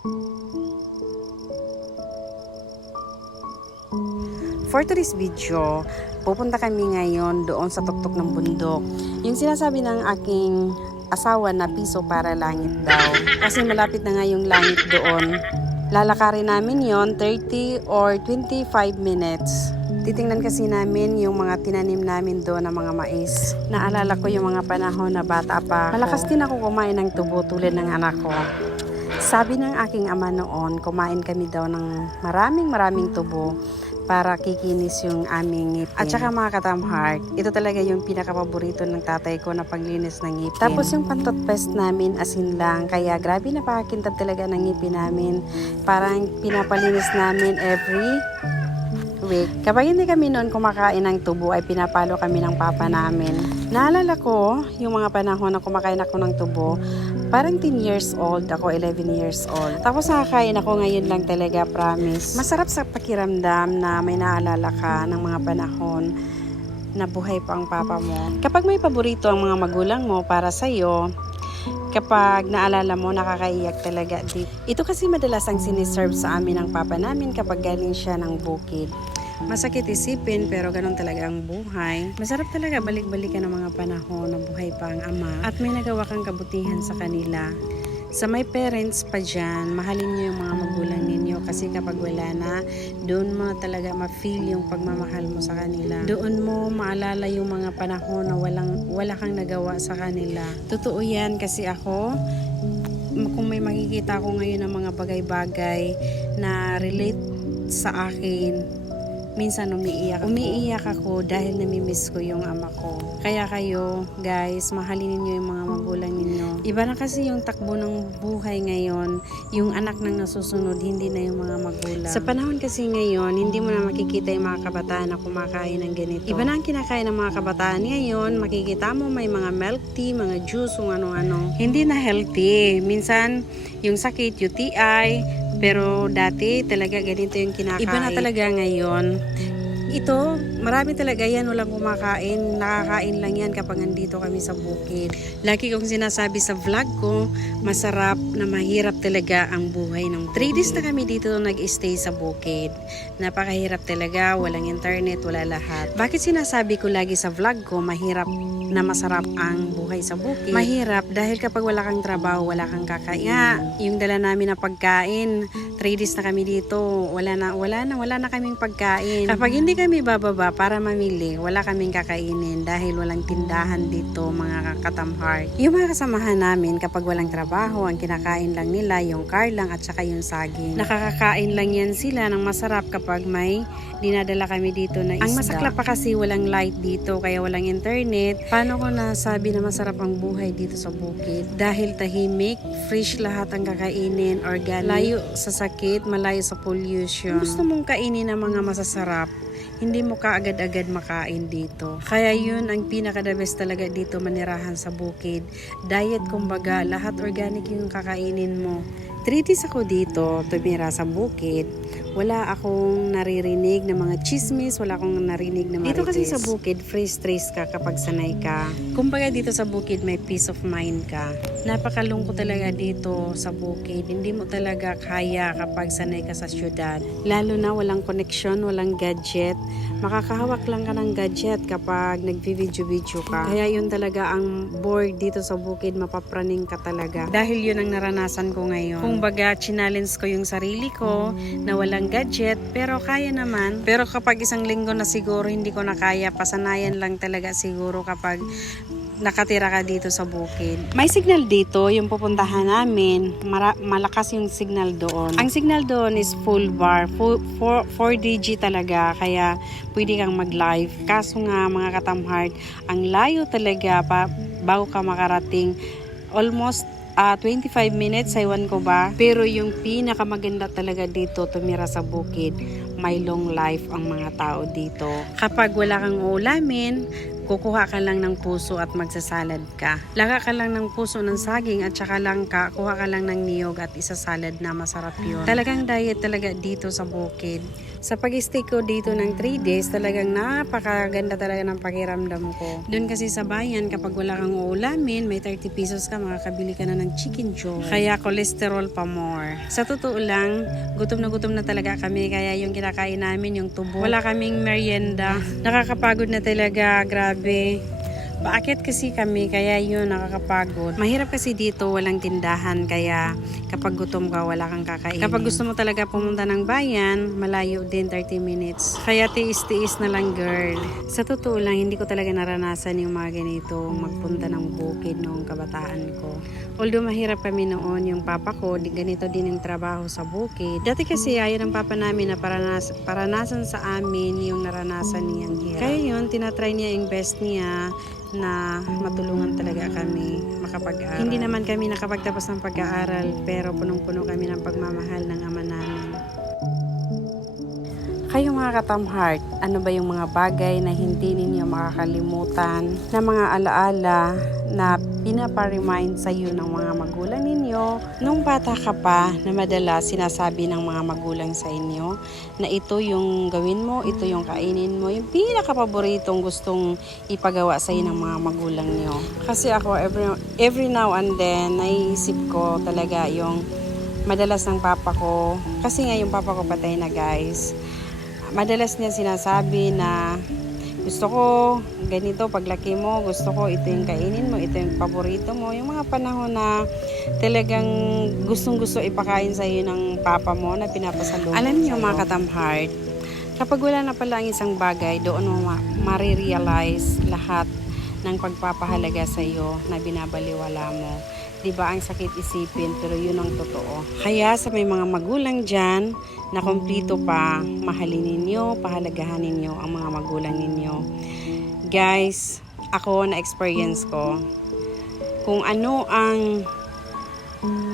For today's video, pupunta kami ngayon doon sa tuktok ng bundok. Yung sinasabi ng aking asawa na piso para langit daw. Kasi malapit na nga yung langit doon. Lalakarin namin yon 30 or 25 minutes. Titingnan kasi namin yung mga tinanim namin doon ng mga mais. Naalala ko yung mga panahon na bata pa ako. Malakas din ako kumain ng tubo tulad ng anak ko. Sabi ng aking ama noon, kumain kami daw ng maraming tubo para kikinis yung aming ngipin. At saka mga katamheart, ito talaga yung pinakapaborito ng tatay ko na paglinis ng ngipin. Tapos yung pantutpest namin asin lang, kaya grabe napakakintab talaga ng ngipin namin. Parang pinapalinis namin every week. Kapag hindi kami noon kumakain ng tubo, ay pinapalo kami ng papa namin. Naalala ko yung mga panahon na kumakain ako ng tubo, parang 10 years old, ako 11 years old. Tapos nakakain ako ngayon lang talaga, promise. Masarap sa pakiramdam na may naalala ka ng mga panahon na buhay pa ang papa mo. Kapag may paborito ang mga magulang mo para sa'yo, kapag naalala mo, nakakaiyak talaga. Ito kasi madalas ang siniserve sa amin ng papa namin kapag galing siya ng bukid. Masakit isipin pero ganun talaga ang buhay. Masarap talaga balik-balikan ng mga panahon na buhay pa ang ama at may nagawa kang kabutihan sa kanila. Sa may parents pa dyan, mahalin nyo yung mga magulang ninyo kasi kapag wala na, doon mo talaga ma-feel yung pagmamahal mo sa kanila. Doon mo maalala yung mga panahon na wala kang nagawa sa kanila. Totoo yan kasi ako, kung may makikita ko ngayon ng mga bagay-bagay na relate sa akin, minsan umiiyak ako dahil namimiss ko yung ama ko. Kaya kayo, guys, mahalin niyo yung mga magulang ninyo. Iba na kasi yung takbo ng buhay ngayon, yung anak nang nasusunod, hindi na yung mga magulang. Sa panahon kasi ngayon, hindi mo na makikita yung mga kabataan na kumakain ng ganito. Iba na ang kinakain ng mga kabataan ngayon, makikita mo may mga milk tea, mga juice, kung ano-ano. Hindi na healthy. Minsan, yung sakit, UTI, pero dati talaga ganito yung kinakain. Iba na talaga ngayon. Ito, marami talaga yan, walang kumakain. Nakakain lang yan kapag nandito kami sa bukid. Lagi kong sinasabi sa vlog ko, masarap na mahirap talaga ang buhay ng 3 days na kami dito nag-stay sa bukid. Napakahirap talaga, walang internet, wala lahat. Bakit sinasabi ko lagi sa vlog ko, mahirap na masarap ang buhay sa bukid? Mahirap dahil kapag wala kang trabaho, wala kang kakain. Yung dala namin na pagkain, 3 days na kami dito, wala na kaming pagkain. Kapag hindi kami bababa para mamili, wala kaming kakainin dahil walang tindahan dito, mga katamheart. Yung mga kasamahan namin kapag walang trabaho, ang kinakain lang nila yung karlang at saka yung saging. Nakakakain lang yan sila ng masarap kapag may dinadala kami dito na isda. Ang masaklap pa kasi walang light dito, kaya walang internet. Paano ko nasabi na masarap ang buhay dito sa bukid? Dahil tahimik, fresh lahat ang kakainin, organic, layo sa sakit, malayo sa pollution. Kung gusto mong kainin ng mga masasarap, hindi mo kaagad-agad makain dito. Kaya yun ang pinaka-the best talaga dito, manirahan sa bukid. Diet kumbaga, lahat organic yung kakainin mo. 3 days ako dito, tumira sa bukid. Wala akong naririnig na mga chismis, wala akong narinig na marites. Dito kasi sa bukid, free stress ka kapag sanay ka. Kumbaga dito sa bukid, may peace of mind ka. Napakalungkot talaga dito sa bukid. Hindi mo talaga kaya kapag sanay ka sa syudad. Lalo na walang connection, walang gadget. Makakahawak lang ka ng gadget kapag nagvi-video-video ka. Kaya yun talaga ang bored dito sa bukid, mapapraning ka talaga. Dahil yun ang naranasan ko ngayon. Kumbaga, challenge ko yung sarili ko na walang gadget, pero kaya naman. Pero kapag isang linggo na siguro hindi ko na kaya, pasanayan lang talaga siguro kapag nakatira ka dito sa bukid. May signal dito, yung pupuntahan namin, malakas yung signal doon. Ang signal doon is full bar, 4DG talaga, kaya pwede kang mag-live. Kaso nga mga katamheart, ang layo talaga bago ka makarating, almost 25 minutes, saywan ko ba? Pero yung pinakamaganda talaga dito, tumira sa bukid, may long life ang mga tao dito. Kapag wala kang ulamin, kukuha ka lang ng puso at magsasalad ka. Laka ka lang ng puso ng saging at saka langka, kuha ka lang ng niyog at isasalad na, masarap yun. Talagang diet talaga dito sa bukid. Sa pag-stay ko dito ng 3 days, talagang napakaganda talaga ng pakiramdam ko. Doon kasi sa bayan, kapag wala kang uulamin, may 30 pesos ka, makakabili ka na ng chicken joy. Kaya cholesterol pa more. Sa totoo lang, gutom na talaga kami, kaya yung kinakain namin, yung tubo. Wala kaming merienda. Nakakapagod na talaga, grabe. Paakit kasi kami, kaya yun, nakakapagod. Mahirap kasi dito, walang tindahan, kaya kapag gutom ka, wala kang kakainin. Kapag gusto mo talaga pumunta ng bayan, malayo din, 30 minutes. Kaya tiis-tiis na lang, girl. Sa totoo lang, hindi ko talaga naranasan yung mga ganito, magpunta ng bukid noong kabataan ko. Although mahirap kami noon, yung papa ko, ganito din yung trabaho sa bukid. Dati kasi ayaw ng papa namin na paranasan sa amin yung naranasan niyang hirap. Kaya yun, tinatry niya yung best niya na matulungan talaga kami makapag-aral. Hindi naman kami nakapagtapos ng pag-aaral, pero punong-puno kami ng pagmamahal ng ama namin. Kayo mga katamheart, ano ba yung mga bagay na hindi ninyo makakalimutan na mga alaala na pinapa-remind sa iyo ng mga magulang ninyo nung bata ka pa, na madalas sinasabi ng mga magulang sa inyo na ito yung gawin mo, ito yung kainin mo, yung pinaka-paboritong gustong ipagawa sa iyo ng mga magulang niyo. Kasi ako every now and then naiisip ko talaga yung madalas ng papa ko, kasi nga yung papa ko patay na, guys. Madalas niya sinasabi na gusto ko ganito paglaki mo, gusto ko ito yung kainin mo, ito yung paborito mo. Yung mga panahon na talagang gustong-gusto ipakain sa iyo ng papa mo na pinapasalubong. Alam niyo mga katamheart, kapag wala na pala ang isang bagay, doon mo marirealize lahat ng pagpapahalaga sa iyo na binabaliwala mo. Diba ang sakit isipin, pero yun ang totoo. Kaya sa may mga magulang dyan na kumpleto pa, mahalin ninyo, pahalagahan ninyo ang mga magulang ninyo. Guys, ako na experience ko, kung ano ang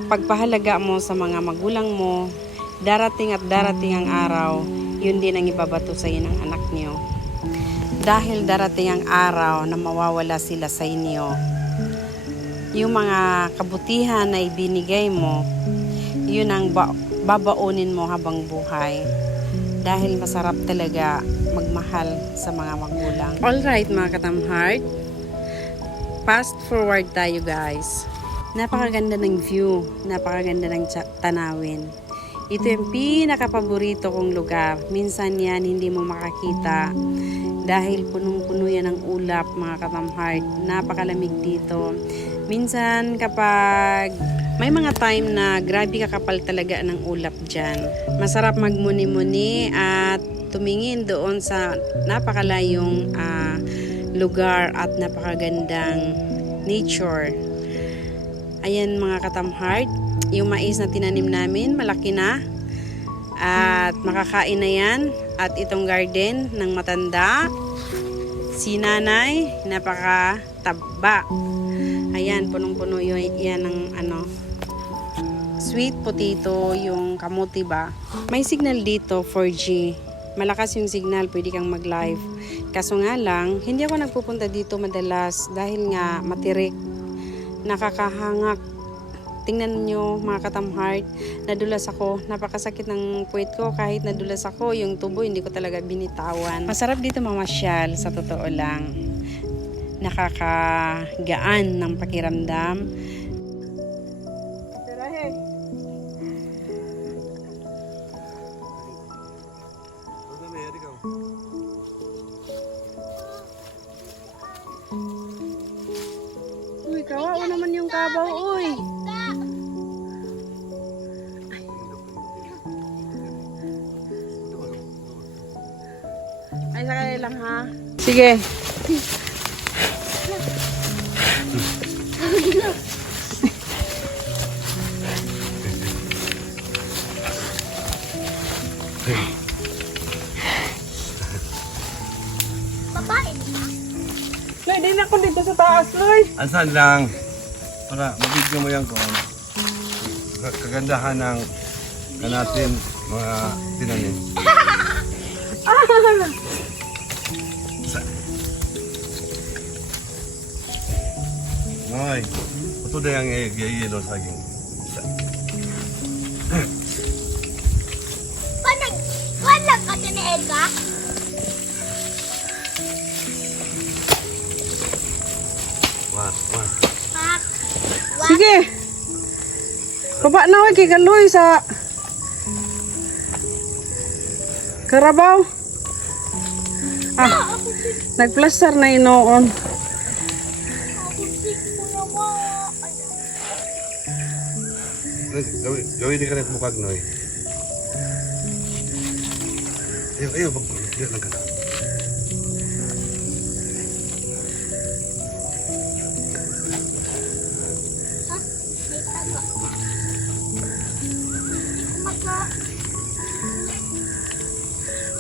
pagpahalaga mo sa mga magulang mo, darating at darating ang araw, yun din ang ibabato sa iyo ng anak niyo. Dahil darating ang araw na mawawala sila sa inyo. Yung mga kabutihan na ibinigay mo, yun ang babaunin mo habang buhay. Dahil masarap talaga magmahal sa mga magulang. Alright mga katamheart, fast forward tayo, guys. Napakaganda ng view, napakaganda ng tanawin. Ito yung pinakapaborito kong lugar. Minsan yan hindi mo makakita dahil punong-puno yan ng ulap, mga katamheart. Napakalamig dito. Minsan kapag may mga time na grabe kakapal talaga ng ulap dyan, masarap magmuni-muni at tumingin doon sa napakalayong lugar at napakagandang nature. Ayan mga katamheart, yung mais na tinanim namin malaki na at makakain na yan. At itong garden ng matanda, si nanay, napakataba. Ayan, punong-puno yan ng sweet potato, yung kamuti ba. May signal dito, 4G. Malakas yung signal, pwede kang mag-live. Kaso nga lang, hindi ako nagpupunta dito madalas dahil nga matirik. Nakakahangak. Tingnan nyo mga katamheart, nadulas ako. Napakasakit ng puwit ko, kahit nadulas ako, yung tubo hindi ko talaga binitawan. Masarap dito mamasyal, sa totoo lang. Nakakagaan ng pakiramdam. Uy, kawawa naman yung kabaw, uy. Ay, sakay lang ha. Sige. Loy, din ako dito sa taas, Loy. Asan lang? Para mabigyan mo yan kung kagandahan ng kanatin mga tinanim. Ay, ito na yung yelo sa aking isa. Walang ka ni Edga? Wah. Pak. Sige. Baba na kay Kaloy sa Karabaw. Ah, nagplaster na inoon. Gawin din ka rin mukag, Noy. Ayaw, Dito lang ka na.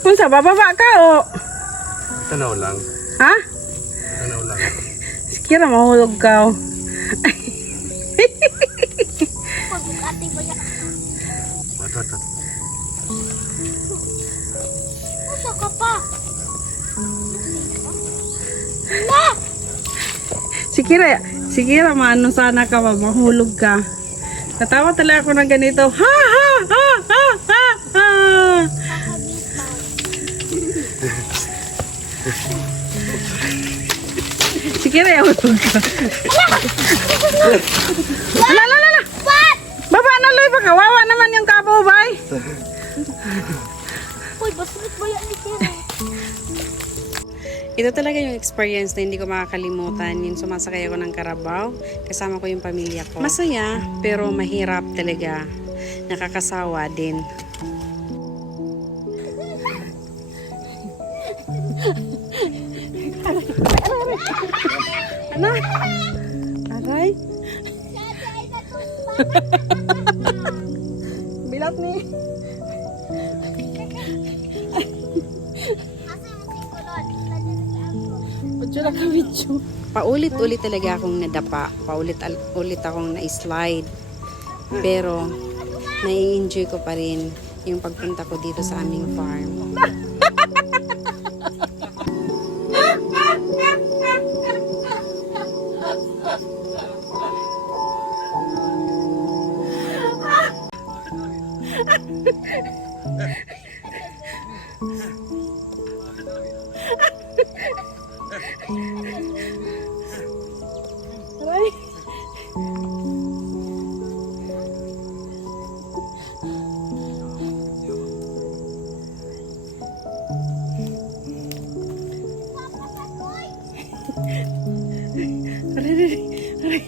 Unsa bababa ka o? Tanaw lang. Ha? Tanaw lang. Sikira mahulog ka o. Pagkati ba yan? Ato. Masa ka pa? Na! Sikira maano sana ka mahulog ka. Natawa talaga ako ng ganito. Ha ha ha ha ha ha. Sikira mahulog ka. Ala. What? Baba na Loy, kawawa naman yung kabo, bay. Uy, basket ba yan ni Kira? Ito talaga yung experience na hindi ko makakalimutan. Yung sumasakay ako ng Karabaw, kasama ko yung pamilya ko. Masaya, pero mahirap talaga. Nakakasawa din. Ano? Aray? Bilat ni. Paulit-ulit talaga akong nadapa. Paulit-ulit akong na-slide. Pero, nai-enjoy ko pa rin yung pagpunta ko dito sa aming farm. Aray. Aray.